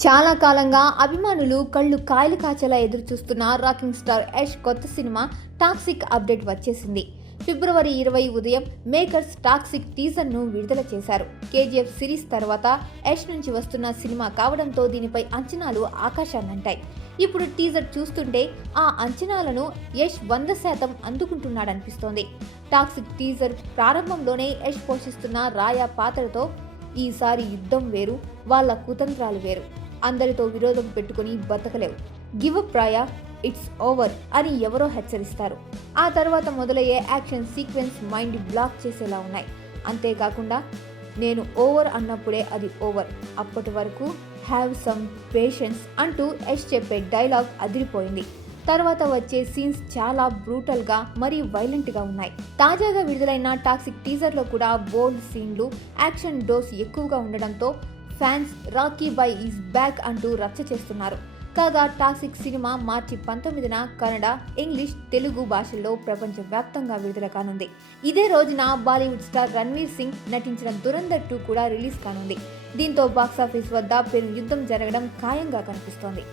చాలా కాలంగా అభిమానులు కళ్ళు కాయలు కాచేలా ఎదురు చూస్తున్న రాకింగ్ స్టార్ యష్ కొత్త సినిమా టాక్సిక్ అప్డేట్ వచ్చేసింది. ఫిబ్రవరి 20 ఉదయం మేకర్స్ టాక్సిక్ టీజర్ ను విడుదల చేశారు. కేజీఎఫ్ సిరీస్ తర్వాత యష్ నుంచి వస్తున్న సినిమా కావడంతో దీనిపై అంచనాలు ఆకాశాన్నంటాయి. ఇప్పుడు టీజర్ చూస్తుంటే ఆ అంచనాలను యష్ 100% అందుకుంటున్నాడనిపిస్తోంది. టాక్సిక్ టీజర్ ప్రారంభంలోనే యష్ పోషిస్తున్న రాయా పాత్రతో ఈసారి యుద్ధం వేరు, వాళ్ళ కుతంత్రాలు వేరు. అందరితో విరోధం పెట్టుకుని బతకలేవు, give up Rai, it's over అని ఎవరో హెచ్చరిస్తారు. ఆ తర్వాత మొదలయ్యే యాక్షన్ సీక్వెన్స్ మైండ్ బ్లాక్ చేసేలా ఉన్నాయి. అంతేకాకుండా నేను ఓవర్ అన్నప్పుడే అది ఓవర్, అప్పటి వరకు హ్యావ్ సమ్ పేషెన్స్ అంటూ యష్ చెప్పే డైలాగ్ అదిరిపోయింది. తర్వాత వచ్చే సీన్స్ చాలా బ్రూటల్ గా మరియు వైలెంట్ గా ఉన్నాయి. తాజాగా విడుదలైన టాక్సిక్ టీజర్ లో కూడా బోల్డ్ సీన్లు, యాక్షన్ డోస్ ఎక్కువగా ఉండడంతో fans Rocky boy is back అంటూ రచ్చ చేస్తున్నారు. కాగా టాక్సిక్ సినిమా మార్చి 19న కన్నడ, ఇంగ్లీష్, తెలుగు భాషల్లో ప్రపంచవ్యాప్తంగా విడుదల కానుంది. ఇదే రోజున బాలీవుడ్ స్టార్ రణ్వీర్ సింగ్ నటించిన దురంధర్ 2 కూడా రిలీజ్ కానుంది. దీంతో బాక్సాఫీస్ వద్ద పెను యుద్ధం జరగడం ఖాయంగా కనిపిస్తోంది.